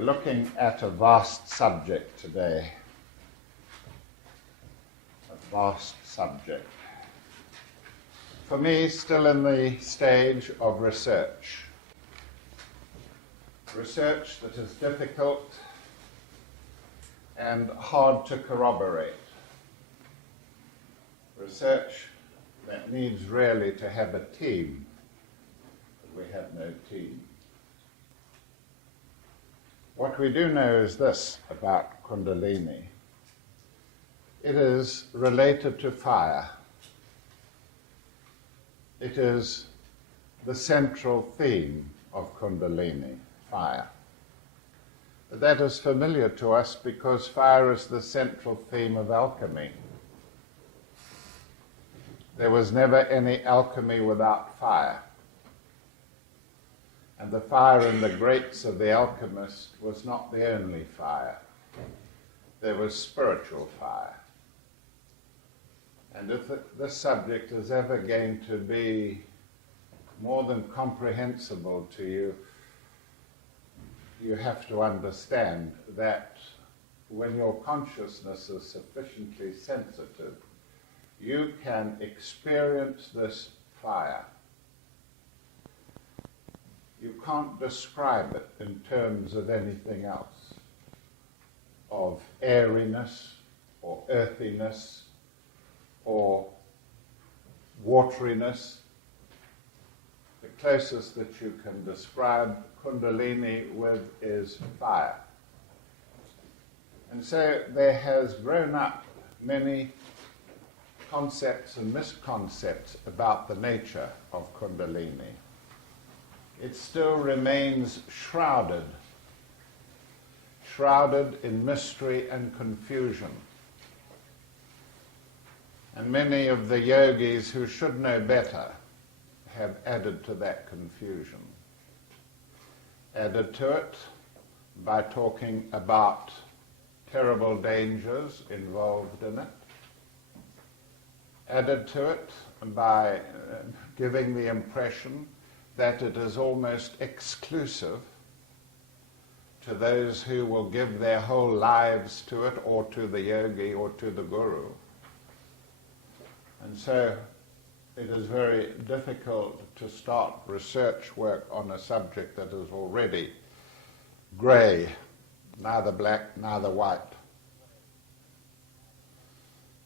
We're looking at a vast subject today. A vast subject. For me, still in the stage of research. Research that is difficult and hard to corroborate. Research that needs really to have a team, but we have no team. What we do know is this about Kundalini. It is related to fire. It is the central theme of Kundalini, fire. That is familiar to us because fire is the central theme of alchemy. There was never any alchemy without fire. And the fire in the grates of the alchemist was not the only fire. There was spiritual fire. And if this subject is ever going to be more than comprehensible to you, you have to understand that when your consciousness is sufficiently sensitive, you can experience this fire. You can't describe it in terms of anything else, of airiness or earthiness or wateriness. The closest that you can describe Kundalini with is fire. And so there has grown up many concepts and misconceptions about the nature of Kundalini. It still remains shrouded in mystery and confusion. And many of the yogis who should know better have added to that confusion. Added to it by talking about terrible dangers involved in it. Added to it by giving the impression that it is almost exclusive to those who will give their whole lives to it, or to the yogi, or to the guru. And so it is very difficult to start research work on a subject that is already grey, neither black, neither white.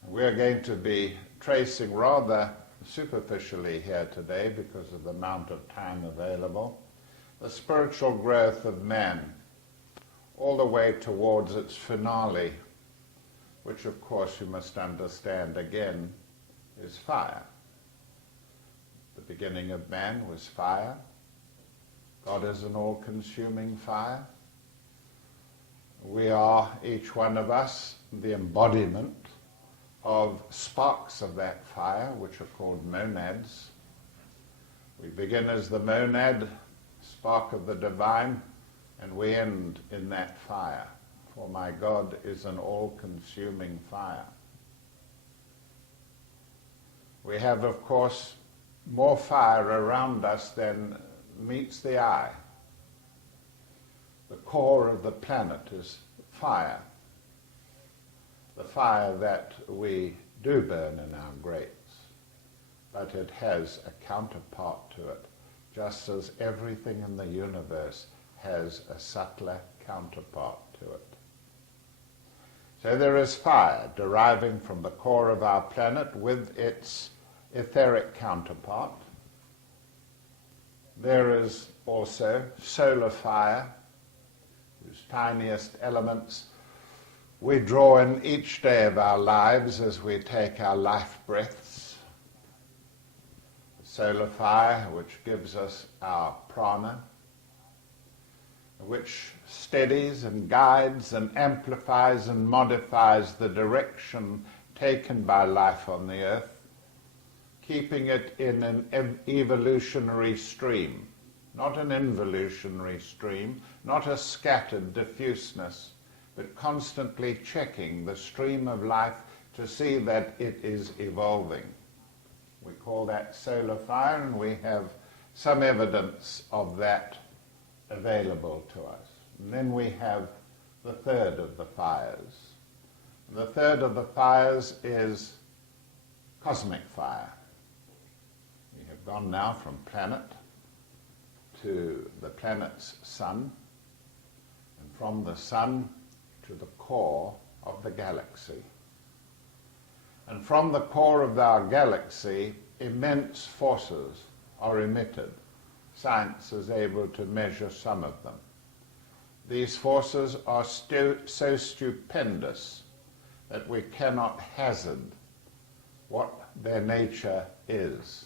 We're going to be tracing rather superficially here today, because of the amount of time available, the spiritual growth of man, all the way towards its finale, which of course you must understand again is fire. The beginning of man was fire. God is an all-consuming fire. We are, each one of us, the embodiment of sparks of that fire, which are called monads. We begin as the monad, spark of the divine, and we end in that fire. For my God is an all-consuming fire. We have, of course, more fire around us than meets the eye. The core of the planet is fire. The fire that we do burn in our grates, but it has a counterpart to it, just as everything in the universe has a subtler counterpart to it. So there is fire deriving from the core of our planet with its etheric counterpart. There is also solar fire, whose tiniest elements we draw in each day of our lives as we take our life breaths. The solar fire, which gives us our prana, which steadies and guides and amplifies and modifies the direction taken by life on the earth, keeping it in an evolutionary stream, not an involutionary stream, not a scattered diffuseness, but constantly checking the stream of life to see that it is evolving. We call that solar fire, and we have some evidence of that available to us. And then we have the third of the fires. And the third of the fires is cosmic fire. We have gone now from planet to the planet's sun, and from the sun to the core of the galaxy. And from the core of our galaxy, immense forces are emitted. Science is able to measure some of them. These forces are so stupendous that we cannot hazard what their nature is.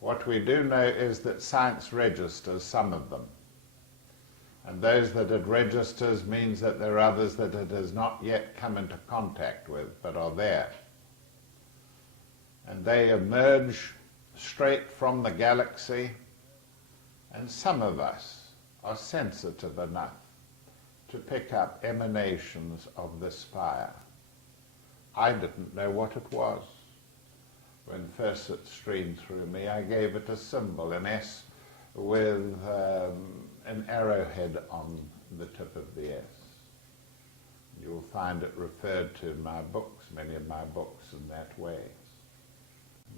What we do know is that science registers some of them. And those that it registers means that there are others that it has not yet come into contact with, but are there. And they emerge straight from the galaxy, and some of us are sensitive enough to pick up emanations of this fire. I didn't know what it was. When first it streamed through me, I gave it a symbol, an S with an arrowhead on the tip of the S. You'll find it referred to in my books, many of my books, in that way.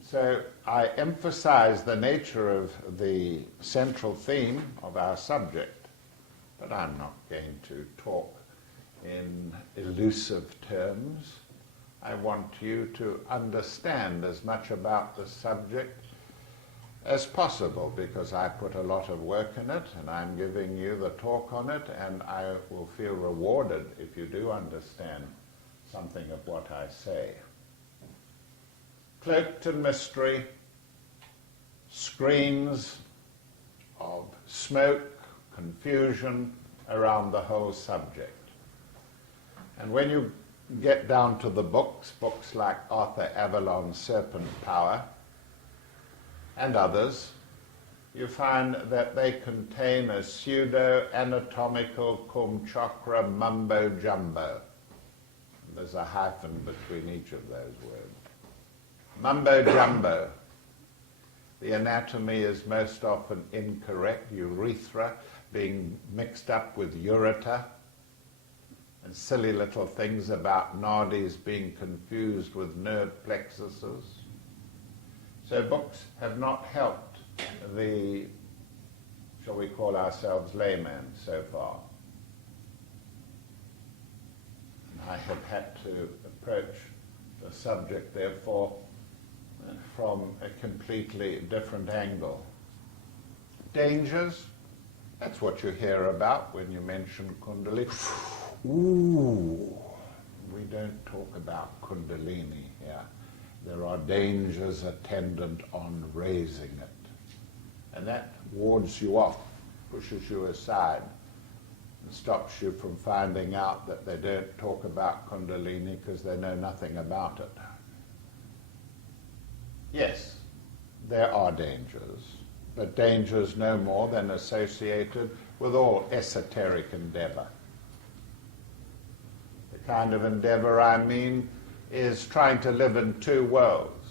So I emphasize the nature of the central theme of our subject, but I'm not going to talk in elusive terms. I want you to understand as much about the subject as possible, because I put a lot of work in it, and I'm giving you the talk on it, and I will feel rewarded if you do understand something of what I say. Cloaked in mystery, screens of smoke, confusion around the whole subject. And when you get down to the books like Arthur Avalon's Serpent Power and others, you find that they contain a pseudo-anatomical cum chakra mumbo-jumbo. There's a hyphen between each of those words. Mumbo-jumbo. The anatomy is most often incorrect, urethra being mixed up with ureter, and silly little things about nadis being confused with nerve plexuses. So books have not helped the, shall we call ourselves, layman so far. I have had to approach the subject, therefore, from a completely different angle. Dangers, that's what you hear about when you mention Kundalini. Ooh, we don't talk about Kundalini here. There are dangers attendant on raising it. And that wards you off, pushes you aside, and stops you from finding out that they don't talk about Kundalini because they know nothing about it. Yes, there are dangers, but dangers no more than associated with all esoteric endeavor. The kind of endeavor I mean is trying to live in two worlds.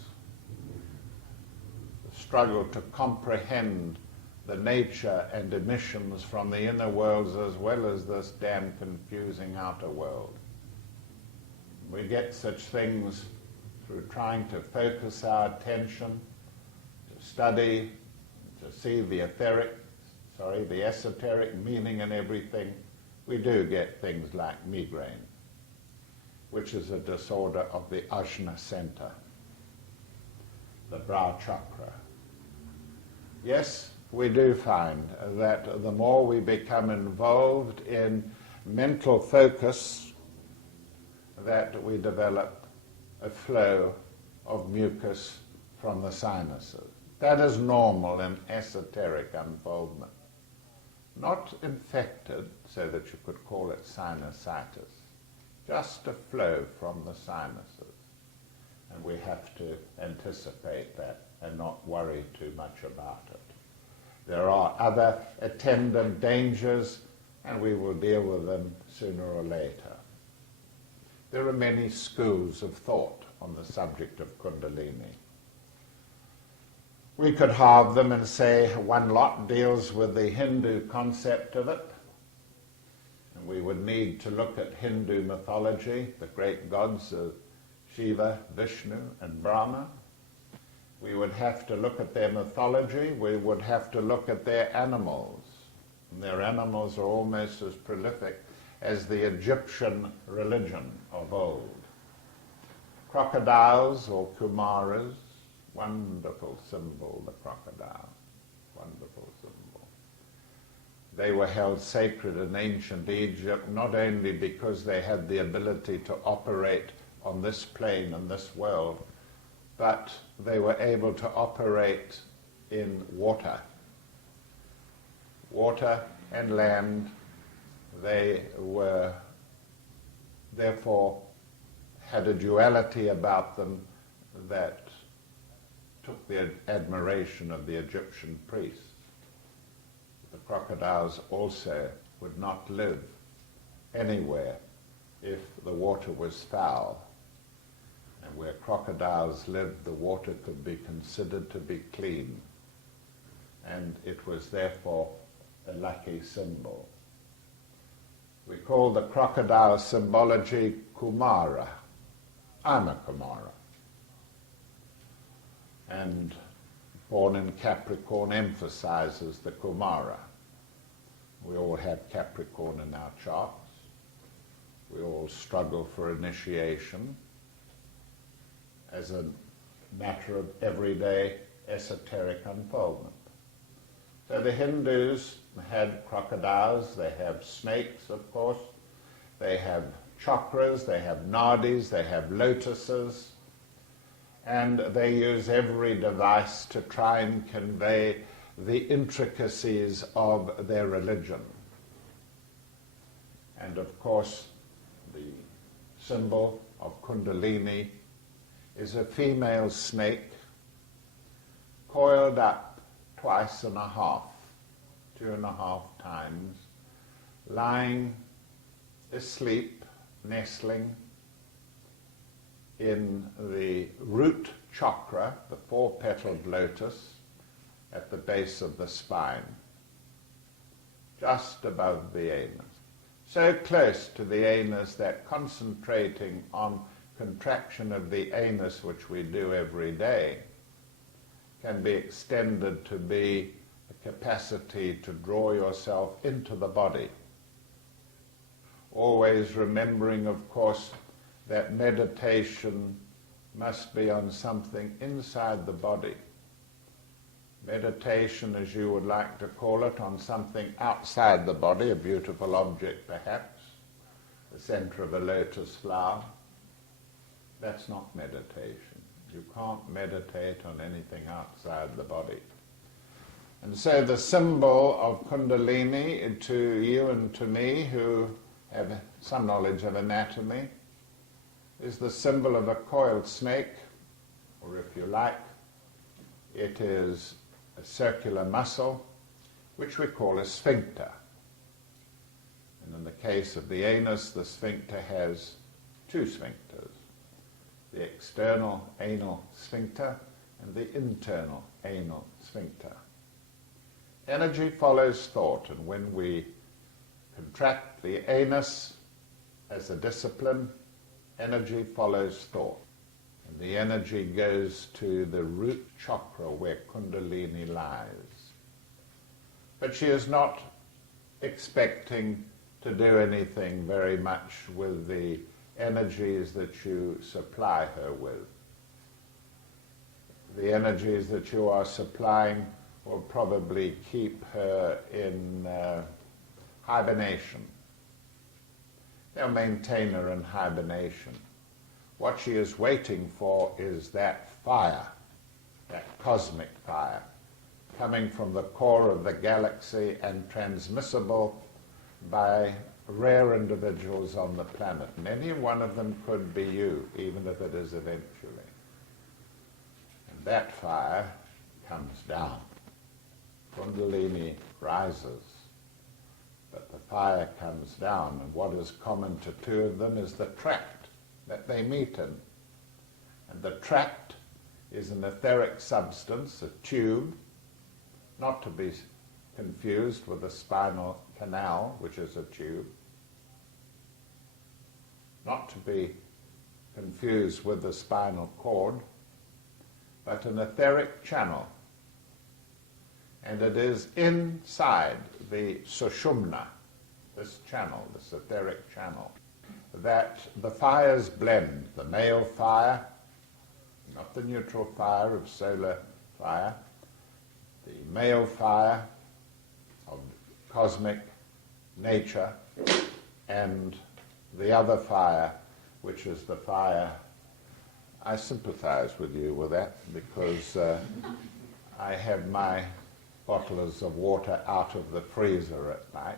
The struggle to comprehend the nature and emissions from the inner worlds as well as this damn confusing outer world. We get such things through trying to focus our attention, to study, to see the esoteric meaning in everything. We do get things like migraine, which is a disorder of the Ajna center, the brow chakra. Yes, we do find that the more we become involved in mental focus, that we develop a flow of mucus from the sinuses. That is normal in esoteric unfoldment. Not infected, so that you could call it sinusitis. Just a flow from the sinuses. And we have to anticipate that and not worry too much about it. There are other attendant dangers, and we will deal with them sooner or later. There are many schools of thought on the subject of Kundalini. We could halve them and say one lot deals with the Hindu concept of it, And we would need to look at Hindu mythology, the great gods of Shiva, Vishnu, and Brahma. We would have to look at their mythology. We would have to look at their animals. And their animals are almost as prolific as the Egyptian religion of old. Crocodiles or Kumaras, wonderful symbol, the crocodile, wonderful symbol. They were held sacred in ancient Egypt, not only because they had the ability to operate on this plane and this world, but they were able to operate in water. Water and land, they were therefore had a duality about them that took the admiration of the Egyptian priests. The crocodiles also would not live anywhere if the water was foul. And where crocodiles lived, the water could be considered to be clean. And it was therefore a lucky symbol. We call the crocodile symbology Kumara. I'm a Kumara. And born in Capricorn emphasizes the Kumara. We all have Capricorn in our charts. We all struggle for initiation as a matter of everyday esoteric unfoldment. So the Hindus had crocodiles, they have snakes, of course, they have chakras, they have nadis, they have lotuses, and they use every device to try and convey the intricacies of their religion. And of course, the symbol of Kundalini is a female snake coiled up 2.5 times, lying asleep, nestling in the root chakra, the 4-petaled lotus, at the base of the spine, just above the anus. So close to the anus that concentrating on contraction of the anus, which we do every day, can be extended to be the capacity to draw yourself into the body. Always remembering, of course, that meditation must be on something inside the body. Meditation, as you would like to call it, on something outside the body, a beautiful object perhaps, the center of a lotus flower. That's not meditation. You can't meditate on anything outside the body. And so the symbol of Kundalini, to you and to me who have some knowledge of anatomy, is the symbol of a coiled snake, or if you like, it is a circular muscle, which we call a sphincter. And in the case of the anus, the sphincter has 2 sphincters, the external anal sphincter and the internal anal sphincter. Energy follows thought, and when we contract the anus as a discipline, energy follows thought. And the energy goes to the root chakra where Kundalini lies. But she is not expecting to do anything very much with the energies that you supply her with. The energies that you are supplying will probably keep her in hibernation. They'll maintain her in hibernation. What she is waiting for is that fire, that cosmic fire, coming from the core of the galaxy and transmissible by rare individuals on the planet. And any one of them could be you, even if it is eventually. And that fire comes down. Kundalini rises, but the fire comes down, and what is common to 2 of them is the tract that they meet in. And the tract is an etheric substance, a tube, not to be confused with the spinal canal, which is a tube. not to be confused with the spinal cord, but an etheric channel. And it is inside the sushumna, this channel, this etheric channel, that the fires blend. The male fire, not the neutral fire of solar fire, the male fire of cosmic nature, and the other fire, which is the fire. I sympathize with you with that, because I have my bottles of water out of the freezer at night.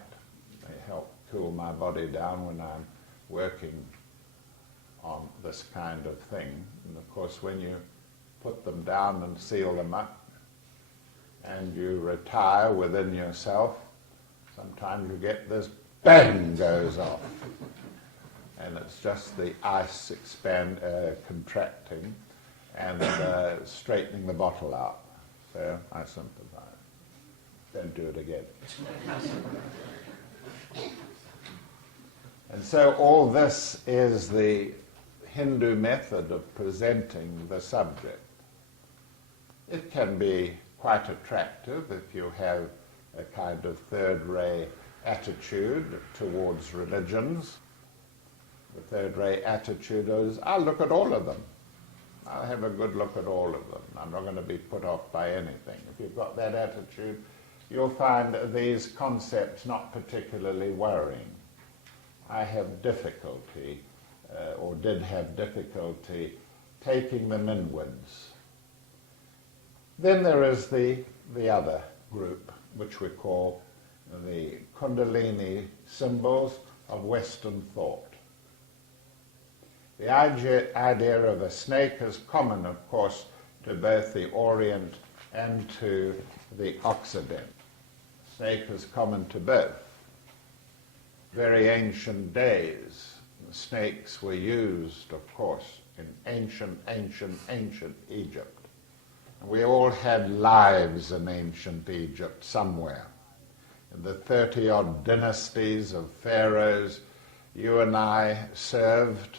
They help cool my body down when I'm working on this kind of thing. And of course, when you put them down and seal them up, and you retire within yourself, sometimes you get this bang goes off. And it's just the ice contracting and straightening the bottle out. So I sympathize. Don't do it again. And so all this is the Hindu method of presenting the subject. It can be quite attractive if you have a kind of third-ray attitude towards religions. The third-ray attitude is, I'll look at all of them. I'll have a good look at all of them. I'm not going to be put off by anything. If you've got that attitude, you'll find these concepts not particularly worrying. I have difficulty, or did have difficulty, taking them inwards. Then there is the other group, which we call the Kundalini symbols of Western thought. The idea of a snake is common, of course, to both the Orient and to the Occident. Snake is common to both. Very ancient days, snakes were used, of course, in ancient Egypt. And we all had lives in ancient Egypt somewhere. In the 30-odd dynasties of pharaohs you and I served,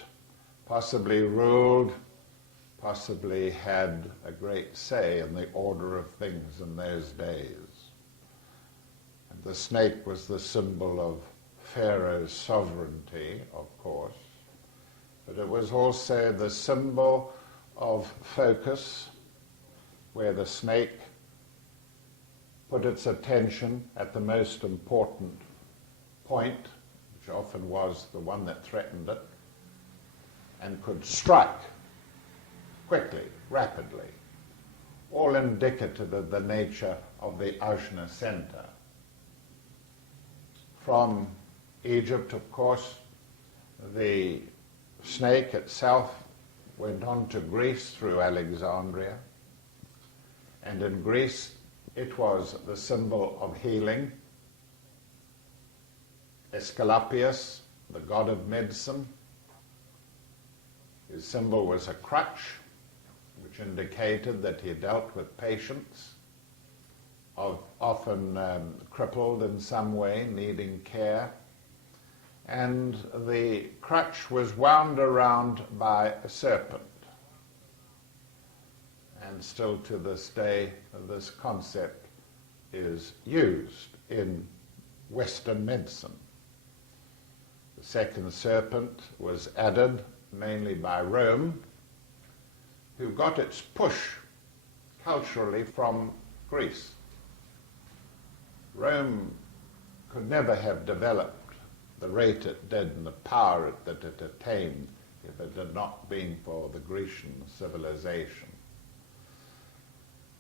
possibly ruled, possibly had a great say in the order of things in those days. And the snake was the symbol of Pharaoh's sovereignty, of course, but it was also the symbol of focus, where the snake put its attention at the most important point, which often was the one that threatened it, and could strike quickly, rapidly, all indicative of the nature of the Ajna center. From Egypt, of course, the snake itself went on to Greece through Alexandria, and in Greece it was the symbol of healing. Aesculapius, the god of medicine, his symbol was a crutch, which indicated that he dealt with patients, often crippled in some way, needing care. And the crutch was wound around by a serpent. And still to this day, this concept is used in Western medicine. The second serpent was added mainly by Rome, who got its push culturally from Greece. Rome could never have developed the rate it did and the power that it attained if it had not been for the Grecian civilization.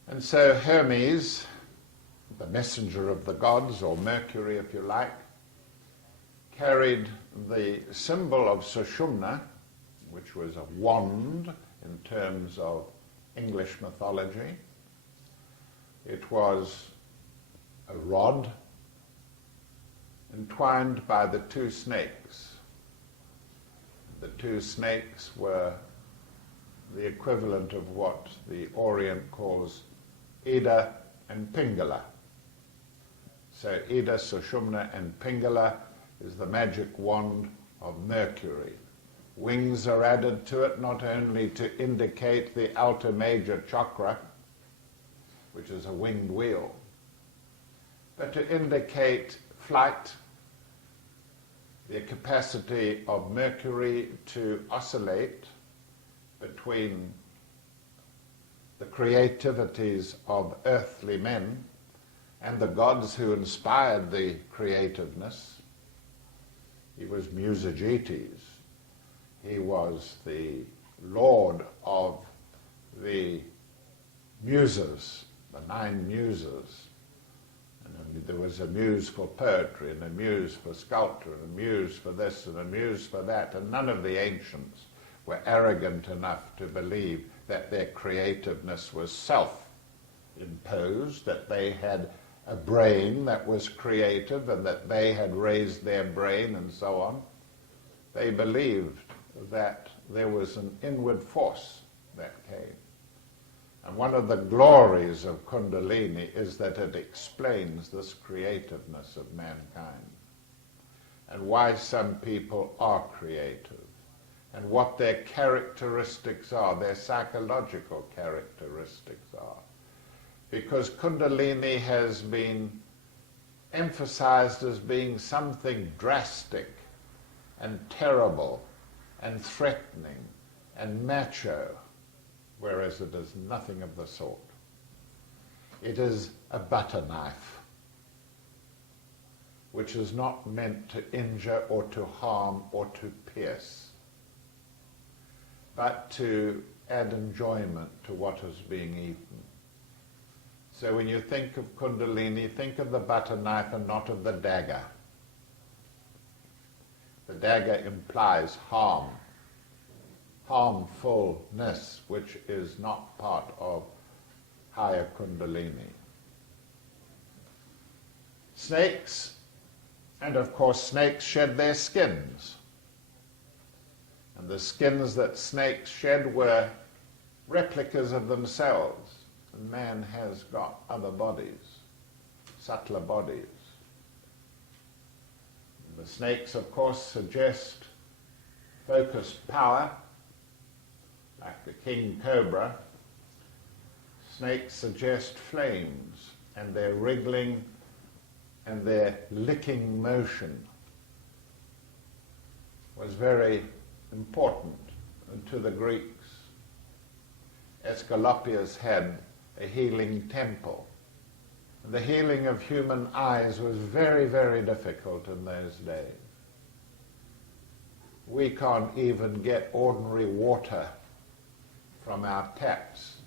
And so Hermes, the messenger of the gods, or Mercury if you like, carried the symbol of Sushumna, which was a wand in terms of English mythology. It was a rod entwined by the two snakes. The two snakes were the equivalent of what the Orient calls Ida and Pingala. So Ida, Sushumna, and Pingala is the magic wand of Mercury. Wings are added to it not only to indicate the outer major chakra, which is a winged wheel, but to indicate flight, the capacity of Mercury to oscillate between the creativities of earthly men and the gods who inspired the creativeness. He was Musagetes. He was the lord of the muses, the 9 muses. And there was a muse for poetry, and a muse for sculpture, and a muse for this, and a muse for that. And none of the ancients were arrogant enough to believe that their creativeness was self-imposed, that they had a brain that was creative, and that they had raised their brain, and so on. They believed that there was an inward force that came. And one of the glories of Kundalini is that it explains this creativeness of mankind, and why some people are creative, and what their characteristics are, their psychological characteristics are. Because Kundalini has been emphasized as being something drastic and terrible and threatening and macho, whereas it is nothing of the sort. It is a butter knife, which is not meant to injure or to harm or to pierce, but to add enjoyment to what is being eaten. So when you think of Kundalini, think of the butter knife and not of the dagger. The dagger implies harm, harmfulness, which is not part of higher Kundalini. Snakes, and of course snakes shed their skins. And the skins that snakes shed were replicas of themselves. And man has got other bodies, subtler bodies. The snakes, of course, suggest focused power, like the king cobra. Snakes suggest flames, and their wriggling and their licking motion was very important to the Greeks. Aesculapius had a healing temple. The healing of human eyes was very, very difficult in those days. We can't even get ordinary water from our taps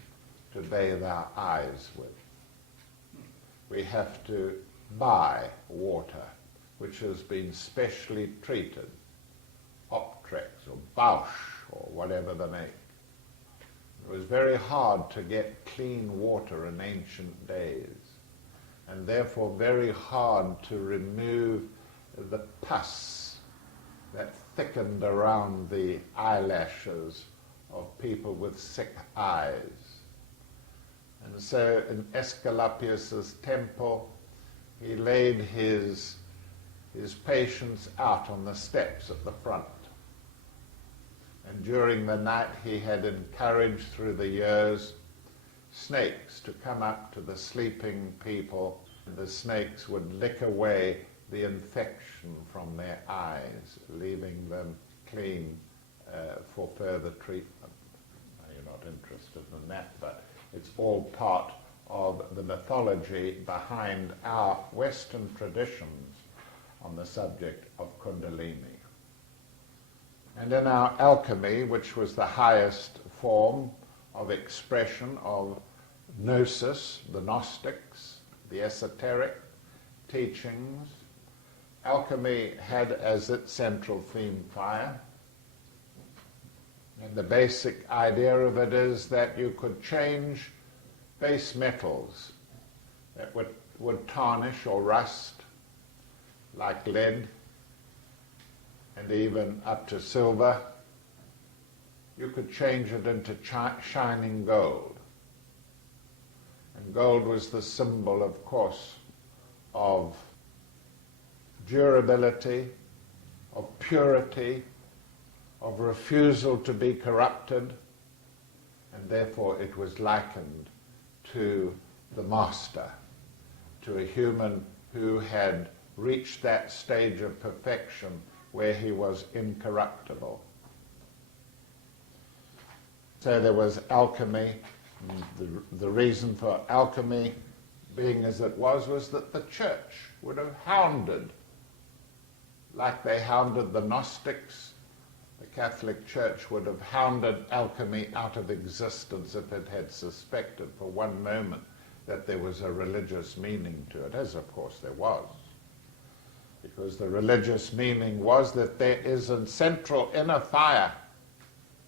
to bathe our eyes with. We have to buy water, which has been specially treated, Optrex or Bausch or whatever the make. It was very hard to get clean water in ancient days, and therefore very hard to remove the pus that thickened around the eyelashes of people with sick eyes. And so in Aesculapius's temple, he laid his patients out on the steps at the front. And during the night he had encouraged through the years snakes to come up to the sleeping people, and the snakes would lick away the infection from their eyes, leaving them clean for further treatment. Now, you're not interested in that, but it's all part of the mythology behind our Western traditions on the subject of Kundalini. And in our alchemy, which was the highest form of expression of Gnosis, the Gnostics, the esoteric teachings, alchemy had as its central theme fire. And the basic idea of it is that you could change base metals that would tarnish or rust, like lead, and even up to silver. You could change it into shining gold. And gold was the symbol, of course, of durability, of purity, of refusal to be corrupted, and therefore it was likened to the master, to a human who had reached that stage of perfection where he was incorruptible. So there was alchemy. The reason for alchemy being as it was that the church would have hounded, like they hounded the Gnostics. The Catholic Church would have hounded alchemy out of existence if it had suspected for one moment that there was a religious meaning to it, as of course there was. Because the religious meaning was that there is a central inner fire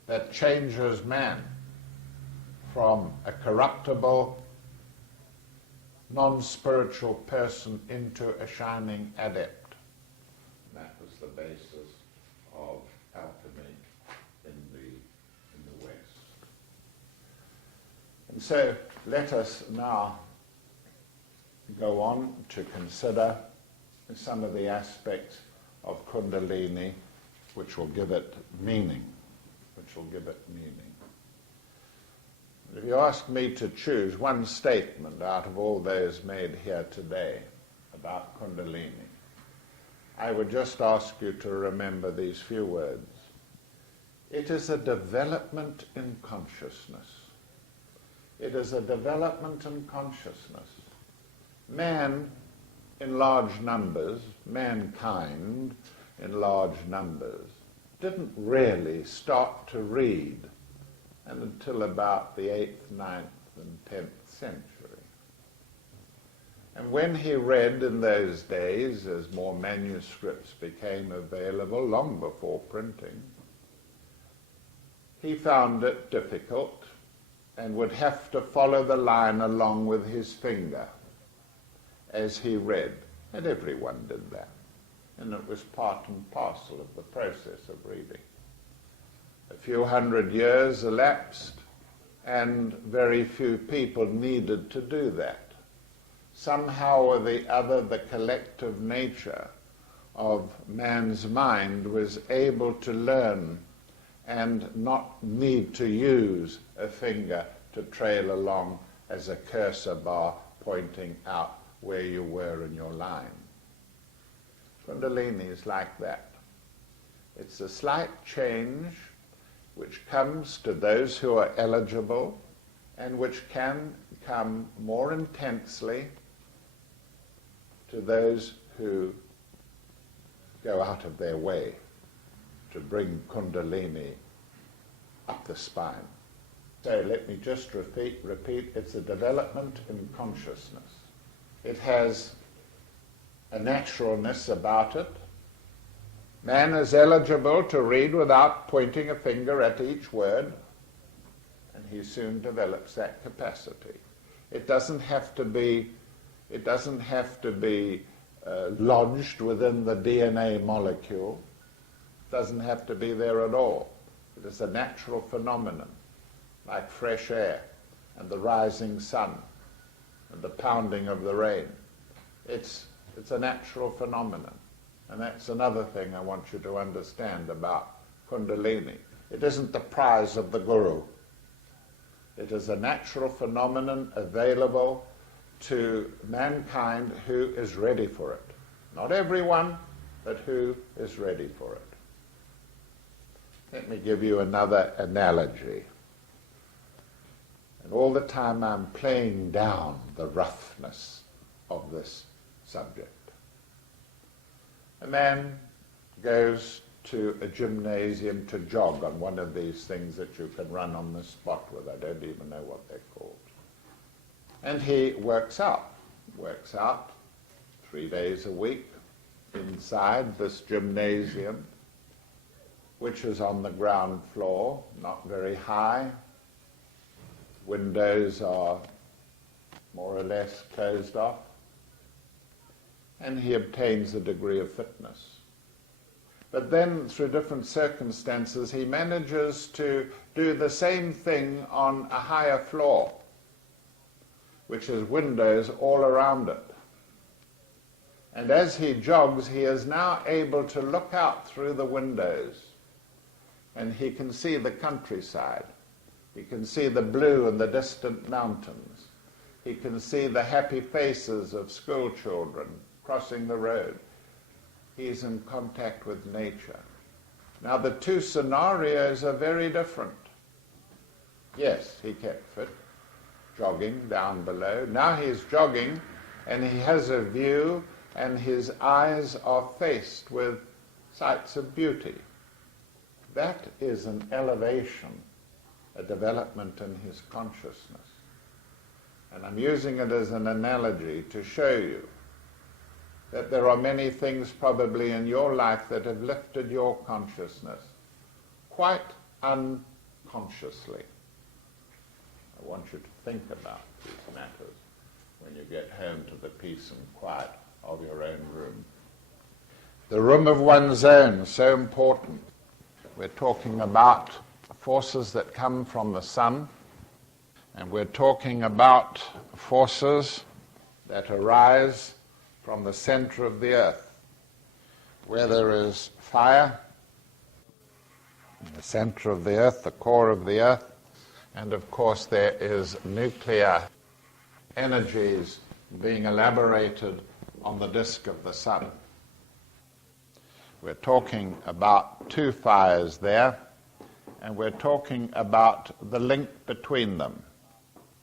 that changes man from a corruptible, non-spiritual person into a shining adept. And that was the basis of alchemy in the West. And so let us now go on to consider some of the aspects of Kundalini which will give it meaning. If you ask me to choose one statement out of all those made here today about Kundalini, I would just ask you to remember these few words. It is a development in consciousness. It is a development in consciousness. Man in large numbers, mankind in large numbers, didn't really start to read until about the 8th, 9th, and 10th century. And when he read in those days, as more manuscripts became available, long before printing, he found it difficult and would have to follow the line along with his finger as he read. And everyone did that. And it was part and parcel of the process of reading. A few hundred years elapsed, and very few people needed to do that. Somehow or the other, the collective nature of man's mind was able to learn and not need to use a finger to trail along as a cursor bar pointing out where you were in your line. Kundalini is like that. It's a slight change which comes to those who are eligible and which can come more intensely to those who go out of their way to bring Kundalini up the spine. So let me just repeat, it's a development in consciousness. It has a naturalness about it. Man is eligible to read without pointing a finger at each word, and he soon develops that capacity. It doesn't have to be lodged within the DNA molecule. It doesn't have to be there at all. It is a natural phenomenon, like fresh air and the rising sun and the pounding of the rain. It's a natural phenomenon. And that's another thing I want you to understand about Kundalini. It isn't the prize of the guru. It is a natural phenomenon available to mankind who is ready for it. Not everyone, but who is ready for it. Let me give you another analogy. And all the time I'm playing down the roughness of this subject. A man goes to a gymnasium to jog on one of these things that you can run on the spot with. I don't even know what they're called. And he works out 3 days a week inside this gymnasium, which is on the ground floor, not very high. Windows are more or less closed off. And he obtains a degree of fitness. But then, through different circumstances, he manages to do the same thing on a higher floor, which has windows all around it. And as he jogs, he is now able to look out through the windows and he can see the countryside. He can see the blue and the distant mountains. He can see the happy faces of school children crossing the road. He's in contact with nature. Now, the two scenarios are very different. Yes, he kept fit, jogging down below. Now he's jogging, and he has a view, and his eyes are faced with sights of beauty. That is an elevation, a development in his consciousness. And I'm using it as an analogy to show you that there are many things probably in your life that have lifted your consciousness quite unconsciously. I want you to think about these matters when you get home to the peace and quiet of your own room. The room of one's own, so important. We're talking about forces that come from the sun, and we're talking about forces that arise from the center of the earth, where there is fire in the center of the earth, the core of the earth, and of course there is nuclear energies being elaborated on the disk of the sun. We're talking about two fires there, and we're talking about the link between them.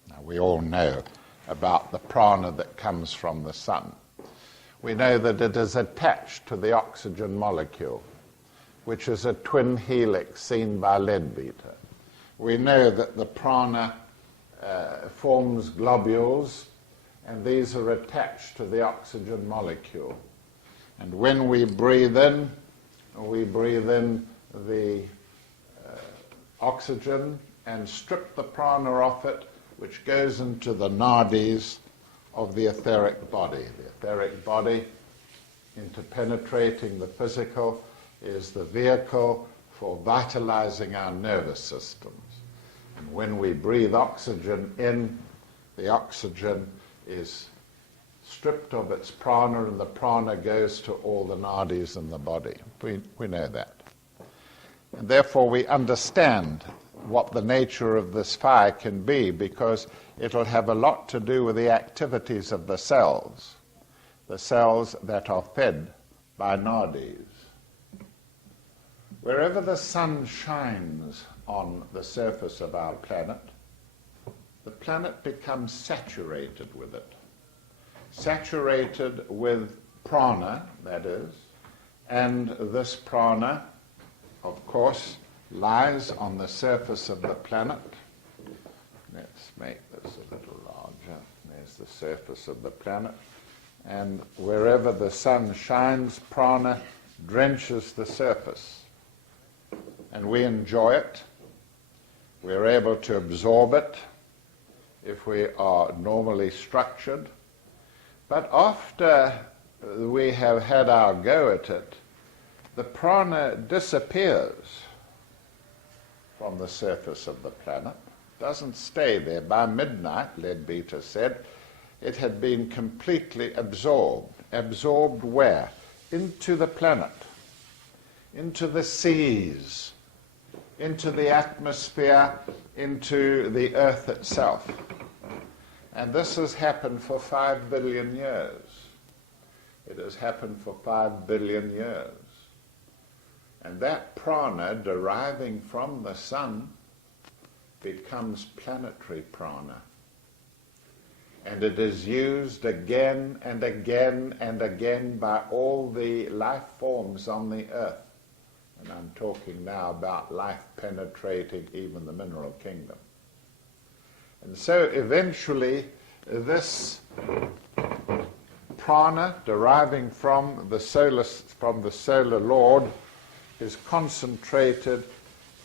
Now, we all know about the prana that comes from the sun. We know that it is attached to the oxygen molecule, which is a twin helix seen by Leadbeater. We know that the prana forms globules, and these are attached to the oxygen molecule. And when we breathe in the oxygen and strip the prana off it, which goes into the nadis of the etheric body. The etheric body, interpenetrating the physical, is the vehicle for vitalizing our nervous systems. And when we breathe oxygen in, the oxygen is stripped of its prana, and the prana goes to all the nadis in the body. We know that. And therefore we understand what the nature of this fire can be, because it'll have a lot to do with the activities of the cells that are fed by nadis. Wherever the sun shines on the surface of our planet, the planet becomes saturated with it. Saturated with prana, that is, and this prana, of course, lies on the surface of the planet. Let's make this a little larger. There's the surface of the planet. And wherever the sun shines, prana drenches the surface. And we enjoy it. We're able to absorb it if we are normally structured. But after we have had our go at it, the prana disappears from the surface of the planet, doesn't stay there. By midnight, Leadbeater said, it had been completely absorbed. Absorbed where? Into the planet, into the seas, into the atmosphere, into the earth itself. And this has happened for 5 billion years. It has happened for 5 billion years. And that prana deriving from the sun becomes planetary prana. And it is used again and again and again by all the life forms on the earth. And I'm talking now about life penetrating even the mineral kingdom. And so eventually this prana deriving from the solar Lord is concentrated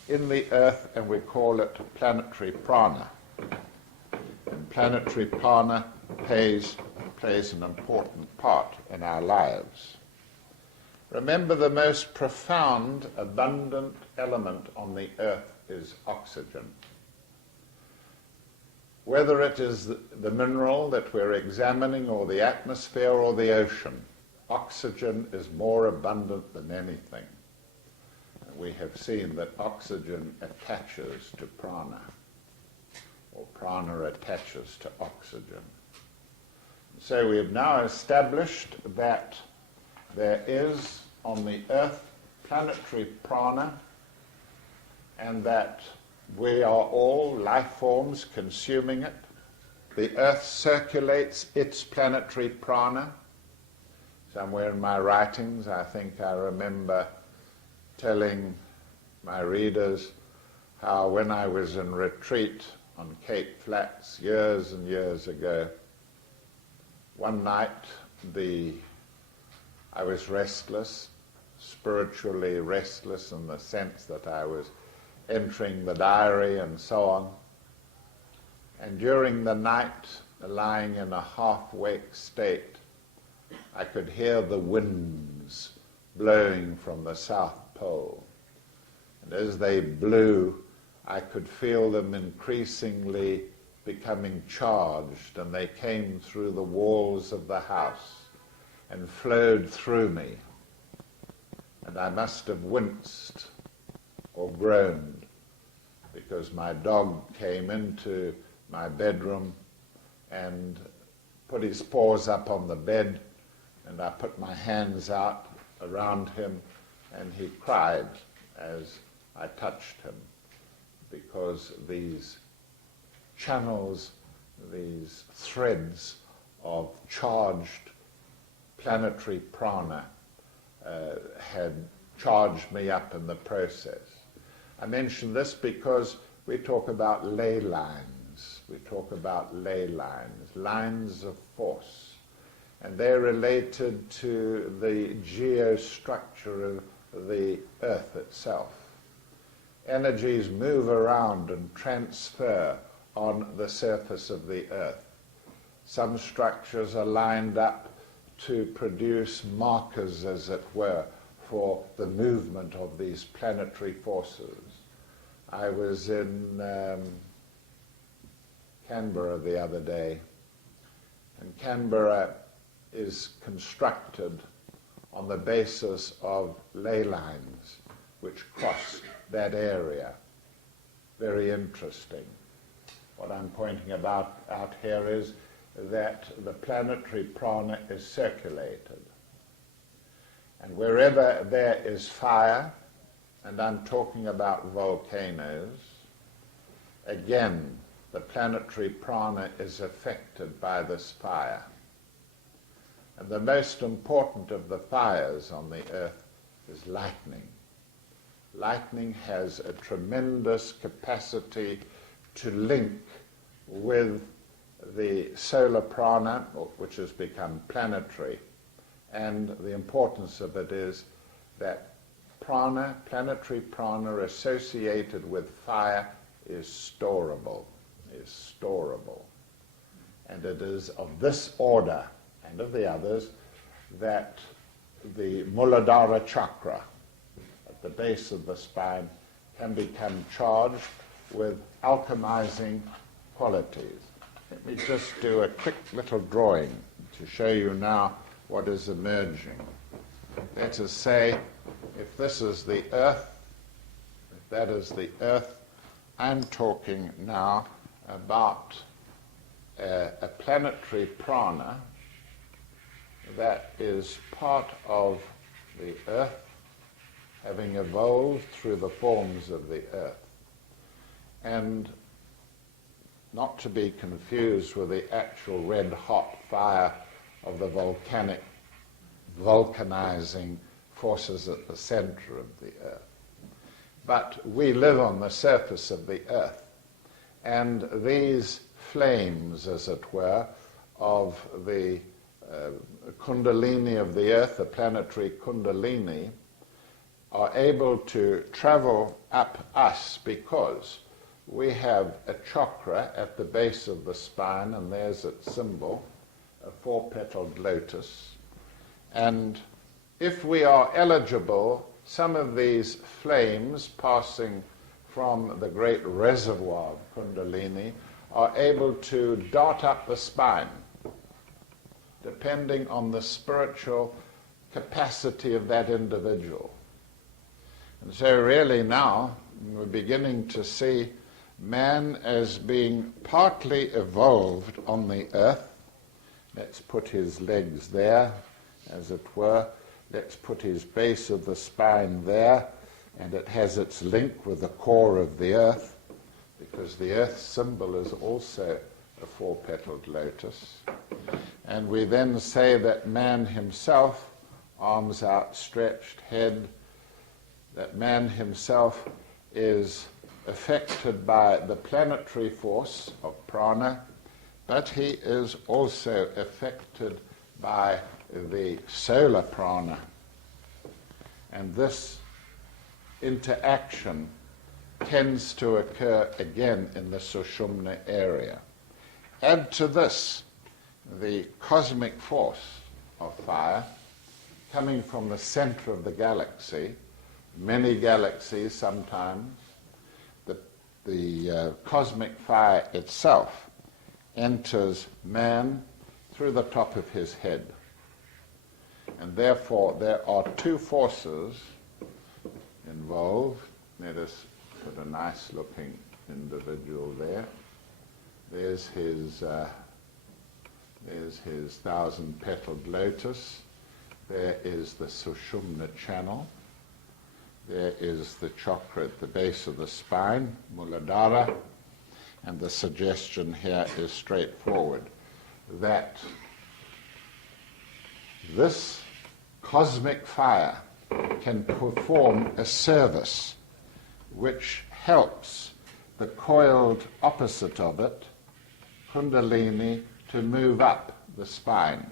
in the earth, and we call it planetary prana. And planetary prana plays an important part in our lives. Remember, the most profound, abundant element on the earth is oxygen. Whether it is the mineral that we're examining, or the atmosphere, or the ocean, oxygen is more abundant than anything. we have seen that oxygen attaches to prana, or prana attaches to oxygen. So we have now established that there is on the earth planetary prana, and that we are all life forms consuming it. The earth circulates its planetary prana. Somewhere in my writings, I think I remember telling my readers how when I was in retreat on Cape Flats years and years ago, one night I was restless, spiritually restless in the sense that I was entering the diary and so on. And during the night, lying in a half-wake state, I could hear the winds blowing from the South Pole. And as they blew, I could feel them increasingly becoming charged, and they came through the walls of the house and flowed through me. And I must have winced or groaned, because my dog came into my bedroom and put his paws up on the bed, and I put my hands out around him, and he cried as I touched him, because these channels, these threads of charged planetary prana had charged me up in the process. I mention this because we talk about ley lines. We talk about ley lines, lines of force. And they're related to the geostructure of the earth itself. Energies move around and transfer on the surface of the earth. Some structures are lined up to produce markers, as it were, for the movement of these planetary forces. I was in Canberra the other day, and Canberra is constructed on the basis of ley lines which cross that area. Very interesting. What I'm pointing out here is that the planetary prana is circulated. And wherever there is fire, and I'm talking about volcanoes, again, the planetary prana is affected by this fire. And the most important of the fires on the earth is lightning. Lightning has a tremendous capacity to link with the solar prana, which has become planetary. And the importance of it is that prana, planetary prana associated with fire, is storable. And it is of this order and of the others that the Muladhara chakra at the base of the spine can become charged with alchemizing qualities. Let me just do a quick little drawing to show you now what is emerging. Let us say, if this is the earth, if that is the earth, I'm talking now about a planetary prana that is part of the earth, having evolved through the forms of the earth. And not to be confused with the actual red-hot fire of the vulcanizing forces at the center of the earth. But we live on the surface of the earth, and these flames, as it were, of the Kundalini of the earth, the planetary Kundalini, are able to travel up us because we have a chakra at the base of the spine, and there's its symbol, a four-petaled lotus. And if we are eligible, some of these flames passing from the great reservoir of Kundalini are able to dart up the spine, depending on the spiritual capacity of that individual. And so really now we're beginning to see man as being partly evolved on the earth. Let's put his legs there, as it were. Let's put his base of the spine there, and it has its link with the core of the earth, because the earth symbol is also a four-petaled lotus. And we then say that man himself, arms outstretched, head, that man himself is affected by the planetary force of prana, but he is also affected by the solar prana. And this interaction tends to occur again in the Sushumna area. Add to this the cosmic force of fire coming from the center of the galaxy, many galaxies sometimes. The cosmic fire itself enters man through the top of his head. And therefore there are two forces involved. Let us put a nice looking individual there. There's his thousand-petaled lotus. There is the Sushumna channel. There is the chakra at the base of the spine, Muladhara, and the suggestion here is straightforward, that this cosmic fire can perform a service which helps the coiled opposite of it, Kundalini, to move up the spine.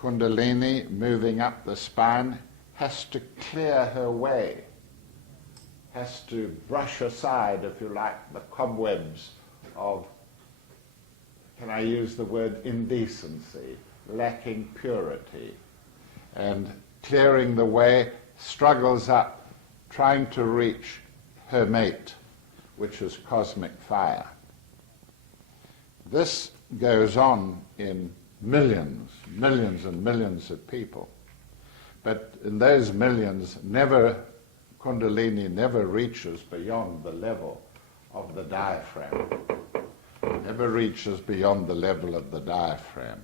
Kundalini, moving up the spine, has to clear her way, has to brush aside, if you like, the cobwebs of, can I use the word indecency, lacking purity, and clearing the way, struggles up, trying to reach her mate, which is cosmic fire. This goes on in millions and millions of people. But in those millions, Kundalini never reaches beyond the level of the diaphragm. Never reaches beyond the level of the diaphragm.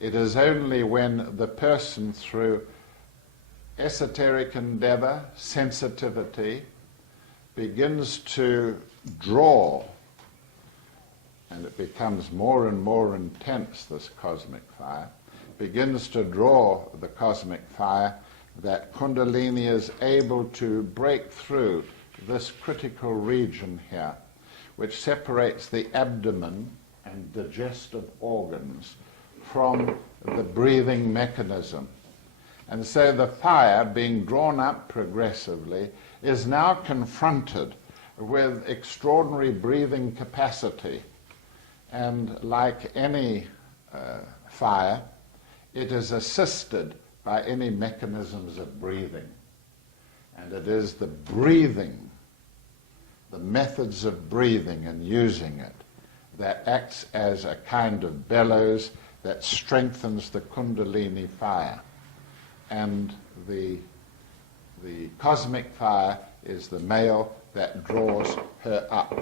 It is only when the person, through esoteric endeavor, sensitivity, begins to draw, and it becomes more and more intense, this cosmic fire, begins to draw the cosmic fire, that Kundalini is able to break through this critical region here, which separates the abdomen and digestive organs from the breathing mechanism. And so the fire, being drawn up progressively, is now confronted with extraordinary breathing capacity. And like any fire, it is assisted by any mechanisms of breathing. And it is the breathing, the methods of breathing and using it, that acts as a kind of bellows that strengthens the Kundalini fire. And the cosmic fire is the male that draws her up.